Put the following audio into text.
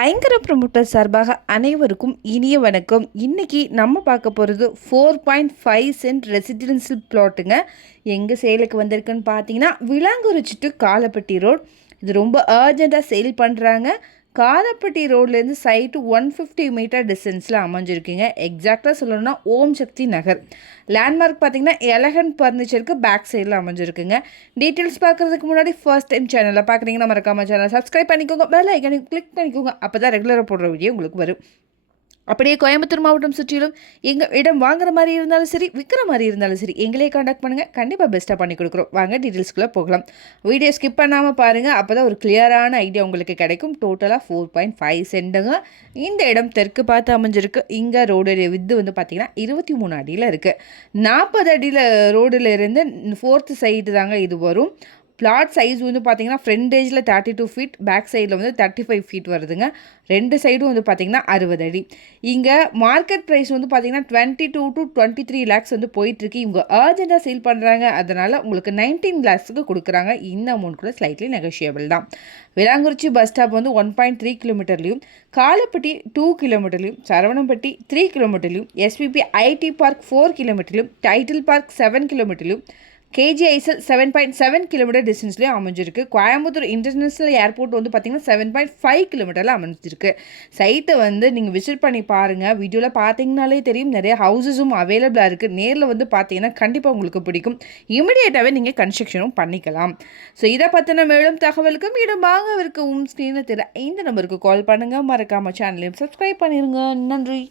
ஐங்கர promoter சார்பாக அனைவருக்கும் இனிய வணக்கம். இன்றைக்கி நம்ம பார்க்க போகிறது 4.5 சென்ட் ரெசிடென்சியல் பிளாட்டுங்க. எங்கே சேலுக்கு வந்திருக்குன்னு பார்த்தீங்கன்னா விளாங்குறிச்சி டு காலப்பட்டி ரோட். இது ரொம்ப அர்ஜெண்ட்டாக சேல் பண்ணுறாங்க. காலப்பட்டி ரோட்லேருந்து சைட்டு 150 மீட்டர் டிஸ்டன்ஸில் அமைஞ்சிருக்குங்க. எக்ஸாக்டாக சொல்லணும்னா ஓம் சக்தி நகர். லேண்ட்மார்க் பார்த்தீங்கன்னா எலகன்ட் ஃபர்னிச்சருக்கு பேக் சைடில் அமைஞ்சிருக்குங்க. டீட்டெயில்ஸ் பார்க்குறதுக்கு முன்னாடி ஃபர்ஸ்ட் டைம் சேனலில் பார்க்குறீங்கன்னா மறக்காம சேனல் சப்ஸ்கிரைப் பண்ணிக்கோங்க, பெல் ஐக்கானை கிளிக் பண்ணிக்கோங்க. அப்போ தான் ரெகுலராக போடுற வீடியோ உங்களுக்கு வரும். அப்படியே கோயம்புத்தூர் மாவட்டம் சுற்றிலும் எங்கள் இடம் வாங்குற மாதிரி இருந்தாலும் சரி, விற்கிற மாதிரி இருந்தாலும் சரி, எங்களே காண்டாக்ட் பண்ணுங்கள். கண்டிப்பாக பெஸ்ட்டாக பண்ணி கொடுக்குறோம். வாங்க டீட்டெயில்ஸ்குள்ளே போகலாம். வீடியோ ஸ்கிப் பண்ணாமல் பாருங்கள். அப்போ தான் ஒரு கிளியரான ஐடியா உங்களுக்கு கிடைக்கும். டோட்டலாக 4.5 சென்ட்டுங்க. இந்த இடம் தெற்கு பார்த்து அமைஞ்சிருக்கு. இங்கே ரோடுடைய வித்து வந்து பார்த்திங்கன்னா 23 அடியில் இருக்குது. 40 அடியில் ரோடில் இருந்து 4th சைடு தாங்க இது வரும். பிளாட் சைஸ் வந்து பார்த்திங்கன்னா ஃப்ரண்டேஜில் 32 ஃபீட், பேக் சைடில் வந்து 35 ஃபீட் வருதுங்க. ரெண்டு சைடும் வந்து பார்த்திங்கன்னா 60 அடி. இங்கே மார்க்கெட் ப்ரைஸ் வந்து பார்த்திங்கன்னா 22 to 23 லேக்ஸ் வந்து போயிட்டுருக்கு. இவங்க அர்ஜெண்ட்டாக சேல் பண்ணுறாங்க. அதனால் உங்களுக்கு 19 லேக்ஸுக்கு கொடுக்குறாங்க. இந்த அமௌண்ட் கூட ஸ்லைட்லி நெகோஷியபிள் தான். விளாங்குறிச்சி பஸ் ஸ்டாப் வந்து 1.3 கிலோமீட்டர்லையும், காலப்பட்டி 2 கிலோமீட்டர்லையும், சரவணம்பட்டி 3 கிலோமீட்டர்லையும், எஸ்பிபி ஐடி பார்க் 4 கிலோமீட்டர்லையும், டைட்டில் பார்க் 7 கிலோமீட்டர்லையும், கேஜிஐஎஸ்எல் 7.7 கிலோமீட்டர் டிஸ்டன்ஸ்லேயும் அமைஞ்சிருக்கு. கோயம்புத்தூர் இன்டர்நேஷ்னல் ஏர்போர்ட் வந்து பார்த்திங்கன்னா 7.5 கிலோமீட்டரில் அமைஞ்சிருக்கு. சைட்டை வந்து நீங்கள் விசிட் பண்ணி பாருங்கள். வீடியோவில் பார்த்தீங்கனாலே தெரியும், நிறைய ஹவுசஸும் அவைலபிளாக இருக்குது. நேரில் வந்து பார்த்தீங்கன்னா கண்டிப்பாக உங்களுக்கு பிடிக்கும். இமிடியேட்டாகவே நீங்கள் கன்ஸ்ட்ரக்ஷனும் பண்ணிக்கலாம். ஸோ இதை பற்றின மேலும் தகவலுக்கும் இடம் வாங்கவிருக்கும் ஸ்க்ரீனில் தெரிய இந்த நம்பருக்கு கால் பண்ணுங்கள். மறக்காமல் சேனலையும் சப்ஸ்கிரைப் பண்ணிடுங்க. நன்றி.